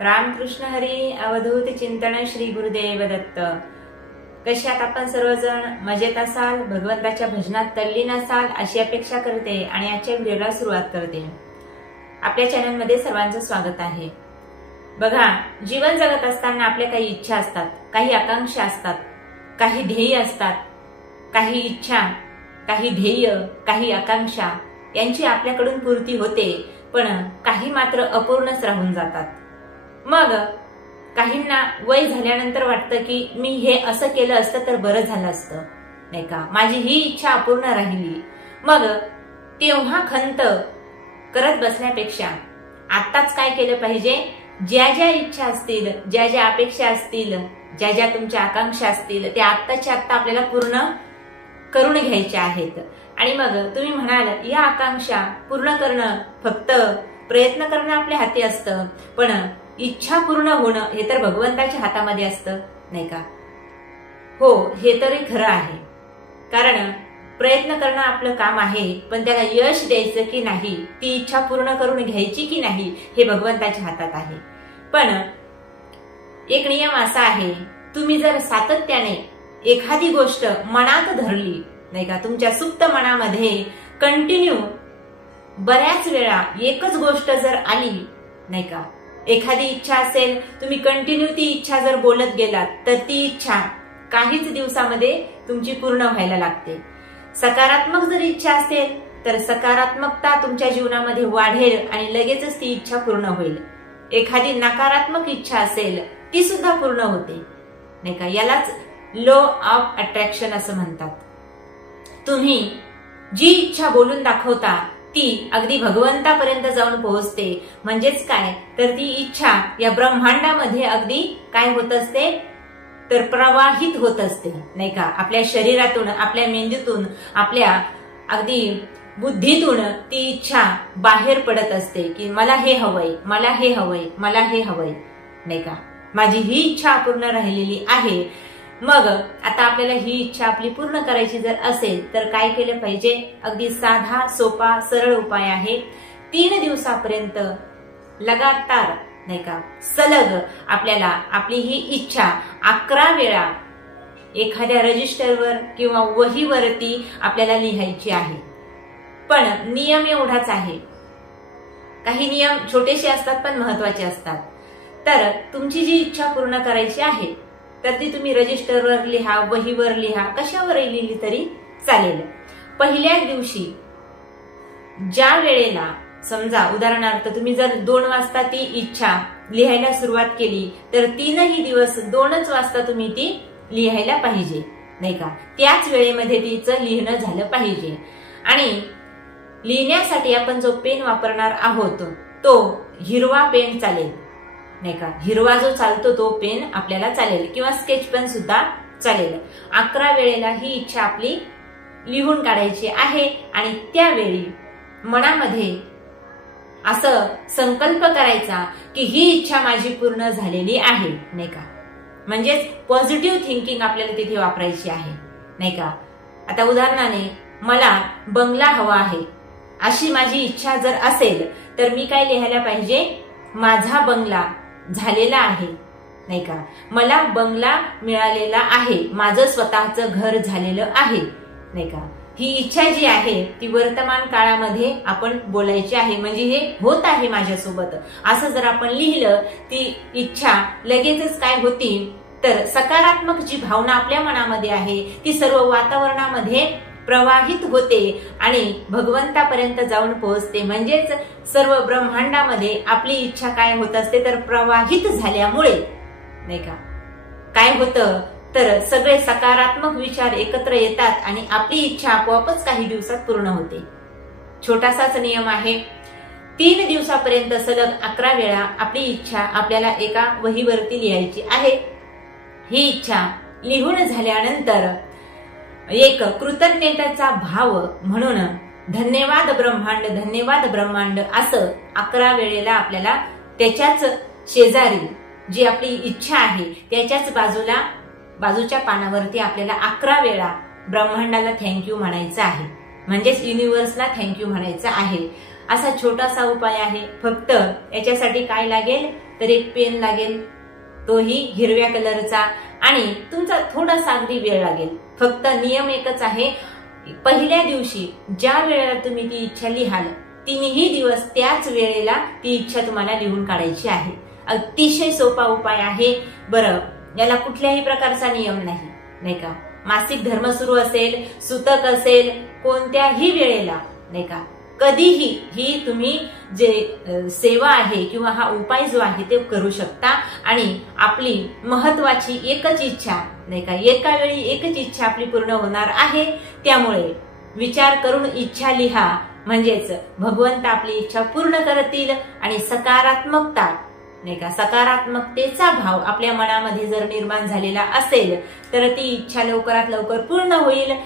रामकृष्ण हरी अवधूत चिंतन श्री गुरुदेव दत्त। कशात आपण सर्वजण मजेत असाल, भगवंताच्या भजनात तल्लीन असाल अशी अपेक्षा करते आणि आजच्या व्हिडिओला सुरुवात करते। आपल्या चॅनलमध्ये सर्वांचं स्वागत आहे। बघा, जीवन जगत असताना आपल्या काही इच्छा असतात, काही आकांक्षा असतात, काही ध्येय असतात। काही इच्छा, काही ध्येय, काही आकांक्षा यांची आपल्याकडून पूर्ती होते, पण काही मात्र अपूर्णच राहून जातात। मग काहींना वय झाल्यानंतर वाटतं की मी हे असं केलं असतं तर बरं झालं असतं, नाही का, माझी ही इच्छा अपूर्ण राहिली। मग तेव्हा खंत करत बसण्यापेक्षा आत्ताच काय केलं पाहिजे, ज्या ज्या इच्छा असतील, ज्या ज्या अपेक्षा असतील, ज्या ज्या तुमच्या आकांक्षा असतील त्या आत्ताच्या आत्ता आपल्याला पूर्ण करून घ्यायच्या आहेत। आणि मग तुम्ही म्हणाल या आकांक्षा पूर्ण करणं फक्त प्रयत्न करणं आपल्या हाती असतं, पण इच्छा पूर्ण होणं हे तर भगवंताच्या हातामध्ये असतं, नाही का। हो, हे तरी खरं आहे, कारण प्रयत्न करणं आपलं काम आहे, पण त्याला यश द्यायचं की नाही, ती इच्छा पूर्ण करून घ्यायची की नाही हे भगवंताच्या हातात आहे। पण एक नियम असा आहे, तुम्ही जर सातत्याने एखादी गोष्ट मनात धरली, नाही का, तुमच्या सुप्त मनामध्ये कंटिन्यू बऱ्याच वेळा एकच गोष्ट जर आली, नाही का, एखादी इच्छा असेल, तुम्ही कंटिन्यू ती इच्छा जर बोलत गेलात तर ती इच्छा काहीच दिवसामध्ये तुमची पूर्ण व्हायला लागते। सकारात्मक जर इच्छा असेल तर सकारात्मकता तुमच्या जीवनामध्ये वाढेल आणि लगेचच ती इच्छा पूर्ण होईल। एखादी नकारात्मक इच्छा असेल ती सुद्धा पूर्ण होते, नाही का। यालाच लॉ ऑफ अट्रॅक्शन असं म्हणतात। तुम्ही जी इच्छा बोलून दाखवता ती अगदी भगवंतापर्यंत जाऊन पोहोचते। म्हणजेच काय, तर ती इच्छा या ब्रह्मांडामध्ये अगदी काय होत असते, तर प्रवाहित होत असते, नाही का। आपल्या शरीरातून, आपल्या मेंदूतून, आपल्या अगदी बुद्धीतून ती इच्छा बाहेर पडत असते की मला हे हवंय, मला हे हवंय, मला हे हवंय, नाही का, माझी ही इच्छा अपूर्ण राहिलेली आहे। मग आता आपल्याला ही इच्छा आपली पूर्ण करायची जर असेल तर काय केलं पाहिजे, अगदी साधा सोपा सरळ उपाय आहे। 3 दिवसापर्यंत लगातार, नाही का, सलग आपल्याला आपली ही इच्छा 11 वेळा एखाद्या रजिस्टरवर किंवा वहीवरती आपल्याला लिहायची आहे। पण नियम एवढाच आहे, काही नियम छोटेसे असतात पण महत्वाचे असतात। तर तुमची जी इच्छा पूर्ण करायची आहे तर ती तुम्ही रजिस्टरवर लिहा, वहीवर लिहा, कशावरही लिहिली तरी चालेल। पहिल्या दिवशी ज्या वेळेला, समजा उदाहरणार्थ तुम्ही जर 2 वाजता ती इच्छा लिहायला सुरुवात केली तर 3ही दिवस 2च वाजता तुम्ही ती लिहायला पाहिजे, नाही का। त्याच वेळेमध्ये तिचं लिहिणं झालं पाहिजे। आणि लिहिण्यासाठी आपण जो पेन वापरणार आहोत तो हिरवा पेन चालेल, नाही का। हिरवा जो चालतो तो पेन आपल्याला चालेल किंवा स्केच पेन सुद्धा चालेल। 11 वेळेला ही इच्छा आपली लिहून काढायची आहे आणि त्यावेळी मनामध्ये असं संकल्प करायचा की ही इच्छा माझी पूर्ण झालेली आहे, नाही का। म्हणजेच पॉझिटिव्ह थिंकिंग आपल्याला तिथे वापरायची आहे, नाही का। आता उदाहरणाने मला बंगला हवा आहे अशी माझी इच्छा जर असेल तर मी काय लिहायला पाहिजे, माझा बंगला झालेला आहे, नाही का, मला बंगला मिळालेला आहे, माझं स्वतःचं घर झालेलं आहे, नाही का। ही इच्छा जी आहे ती वर्तमान काळामध्ये आपण बोलायची आहे, म्हणजे हे होत आहे माझ्यासोबत असं जर आपण लिहिलं, ती इच्छा लगेचच काय होती, तर सकारात्मक जी भावना आपल्या मनामध्ये आहे ती सर्व वातावरणामध्ये प्रवाहित होते आणि भगवंतापर्यंत जाऊन पोहोचते। म्हणजेच सर्व ब्रह्मांडामध्ये आपली इच्छा काय होत असते, तर प्रवाहित झाल्यामुळे, नाही का, काय होतं, तर सगळे सकारात्मक विचार एकत्र येतात आणि आपली इच्छा आपोआपच काही दिवसात पूर्ण होते। छोटासाच नियम आहे। 3 दिवसापर्यंत सलग 11 वेळा आपली इच्छा आपल्याला एका वहीवरती लिहायची आहे। ही इच्छा लिहून झाल्यानंतर एक कृतज्ञतेचा भाव म्हणून धन्यवाद ब्रह्मांड, धन्यवाद ब्रह्मांड असं 11 वेळेला आपल्याला त्याच्याच शेजारी जी आपली इच्छा आहे त्याच्याच बाजूच्या पानावरती आपल्याला 11 वेळा ब्रह्मांडाला थँक्यू म्हणायचं आहे, म्हणजेच युनिव्हर्सला थँक्यू म्हणायचं आहे। असा छोटासा उपाय आहे. फक्त याच्यासाठी काय लागेल तर एक पेन लागेल, तोही हिरव्या कलरचा, आणि तुमचा थोडासा अगदी वेळ लागेल. फक्त नियम एकच आहे, पहिल्या दिवशी ज्या वेळेला तुम्ही ती इच्छा लिहाल तिन्ही दिवस त्याच वेळेला ती इच्छा तुम्हाला लिहून काढायची आहे. अतिशय सोपा उपाय आहे. बरं, याला कुठल्याही प्रकारचा नियम नाही, नाही का. मासिक धर्म सुरू असेल, सुतक असेल, कोणत्याही वेळेला, नाही का, कधीही ही तुम्ही जे सेवा आहे किंवा हा उपाय जो आहे ते करू शकता. आणि आपली महत्वाची एकच इच्छा, नाही का, एका वेळी एकच इच्छा आपली पूर्ण होणार आहे. त्यामुळे विचार करून इच्छा लिहा, म्हणजेच भगवंत आपली इच्छा पूर्ण करतील. आणि सकारात्मकता, नाही का, सकारात्मकतेचा भाव आपल्या मनामध्ये जर निर्माण झालेला असेल तर ती इच्छा लवकरात लवकर पूर्ण होईल.